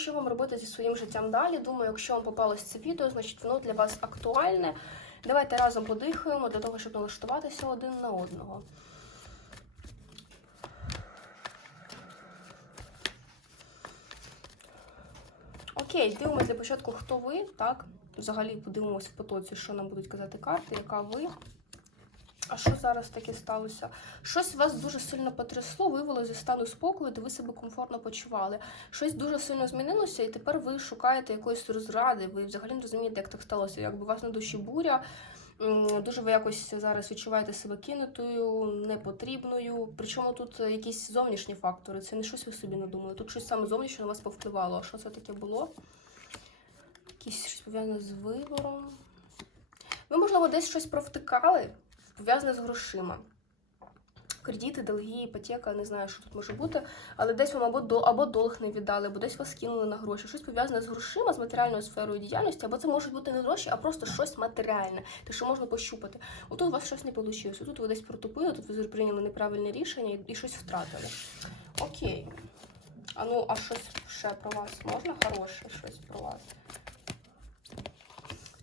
що вам робити зі своїм життям далі. Думаю, якщо вам попалось це відео, значить воно для вас актуальне. Давайте разом подихаємо для того, щоб налаштуватися один на одного. Окей, дивимося для початку, хто ви, так? Взагалі подивимося в потоці, що нам будуть казати карти, яка ви. Що зараз таке сталося? Щось вас дуже сильно потрясло, вивело зі стану спокою, де ви себе комфортно почували. Щось дуже сильно змінилося, і тепер ви шукаєте якоїсь розради. Ви взагалі не розумієте, як так сталося. Якби у вас на душі буря. Дуже ви якось зараз відчуваєте себе кинутою, непотрібною. Причому тут якісь зовнішні фактори. Це не щось ви собі надумали. Тут щось саме зовнішнє на вас повпливало. А що це таке було? Якісь щось пов'язане з вибором. Ви, можливо, десь щось провтикали, пов'язане з грошима. Кредити, долги, іпотека, не знаю, що тут може бути, але десь вам або, або долг не віддали, або десь вас кинули на гроші. Щось пов'язане з грошима, з матеріальною сферою діяльності, або це можуть бути не гроші, а просто щось матеріальне, те, що можна пощупати. Отут у вас щось не вийшло. Тут ви десь протупили, тут ви прийняли неправильне рішення і, щось втратили. Окей. А ну, а щось ще про вас можна? Хороше щось про вас.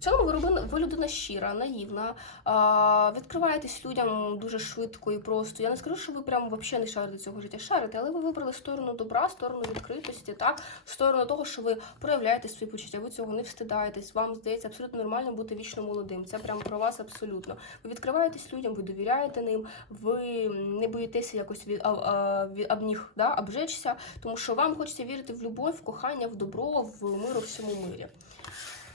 В цілому ви, ви людина щира, наївна, а, відкриваєтесь людям дуже швидко і просто. Я не скажу, що ви прямо взагалі не шарите цього життя, шарите, але ви вибрали сторону добра, сторону відкритості, так? сторону того, що ви проявляєте свої почуття, ви цього не встидаєтесь. Вам здається абсолютно нормально бути вічно молодим. Це прямо про вас абсолютно. Ви відкриваєтесь людям, ви довіряєте ним, ви не боїтеся якось від, а, а, від об них да, обжечься, тому що вам хочеться вірити в любов, в кохання, в добро, в мир у всьому мирі.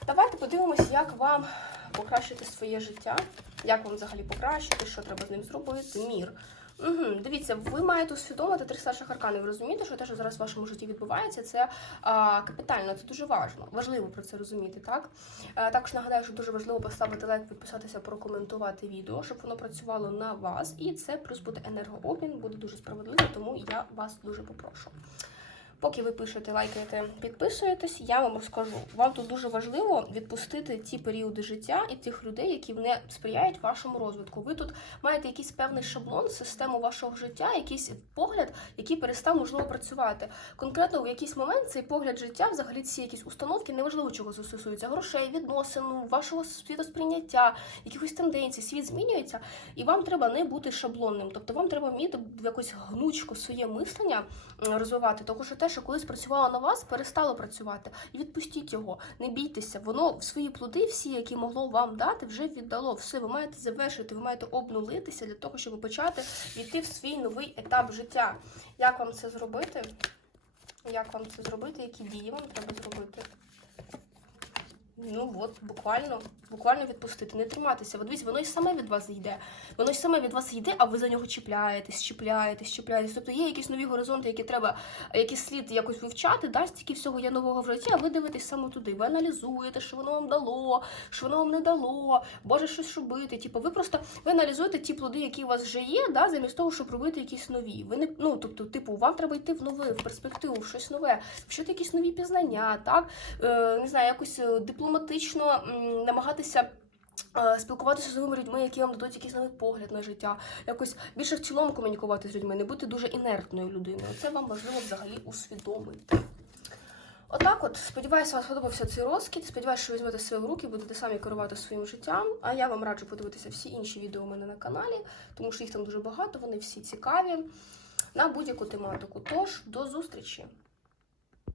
Давайте подивимося, як вам покращити своє життя, як вам взагалі покращити, що треба з ним зробити. Мір. Угу. Дивіться, ви маєте усвідомити три старших аркани. Ви розумієте, що те, що зараз в вашому житті відбувається, це а, капітально, це дуже важливо. Важливо про це розуміти, так? А, також нагадаю, що дуже важливо поставити лайк, підписатися, прокоментувати відео, щоб воно працювало на вас. І це плюс буде енергообмін, буде дуже справедливо, тому я вас дуже попрошу. Поки ви пишете, лайкаєте, підписуєтесь, я вам розкажу. Вам тут дуже важливо відпустити ті періоди життя і тих людей, які не сприяють вашому розвитку. Ви тут маєте якийсь певний шаблон, систему вашого життя, якийсь погляд, який перестав можливо працювати. Конкретно в якийсь момент цей погляд життя, взагалі ці якісь установки, неважливо чого це стосується грошей, відносин, вашого світосприйняття, якихось тенденцій. Світ змінюється, і вам треба не бути шаблонним. Тобто вам треба вміти якось гнучко своє мислення розвивати, тому що те, що колись працювало на вас, перестало працювати. І відпустіть його, не бійтеся. Воно в свої плоди, всі, які могло вам дати, вже віддало. Все, ви маєте завершити, ви маєте обнулитися для того, щоб почати йти в свій новий етап життя. Як вам це зробити? Як вам це зробити? Які дії вам треба зробити? Ну от, буквально, буквально відпустити, не триматися. От дивіться, воно й саме від вас йде. Воно й саме від вас йде, а ви за нього чіпляєтесь, чіпляєтесь, чіпляєтесь. Тобто є якісь нові горизонти, які треба, які слід якось вивчати, да, стільки всього є нового в житті, а ви дивитесь саме туди. Ви аналізуєте, що воно вам дало, що воно вам не дало, може щось робити. Типу, ви просто ви аналізуєте ті плоди, які у вас вже є, да, замість того, щоб робити якісь нові. Ви не ну, тобто, типу, вам треба йти в нове, в перспективу, в щось нове, вчити якісь нові пізнання, так е, не знаю, якось е, дипломатично намагатися. е, Спілкуватися з новими людьми, які вам дадуть якийсь новий погляд на життя, якось більше в цілому комунікувати з людьми, не бути дуже інертною людиною. Це вам важливо взагалі усвідомити. Отак, от сподіваюся, вам сподобався цей розкид. Сподіваюся, що візьмете себе в руки, будете самі керувати своїм життям. А я вам раджу подивитися всі інші відео у мене на каналі, тому що їх там дуже багато, вони всі цікаві на будь-яку тематику. Тож до зустрічі!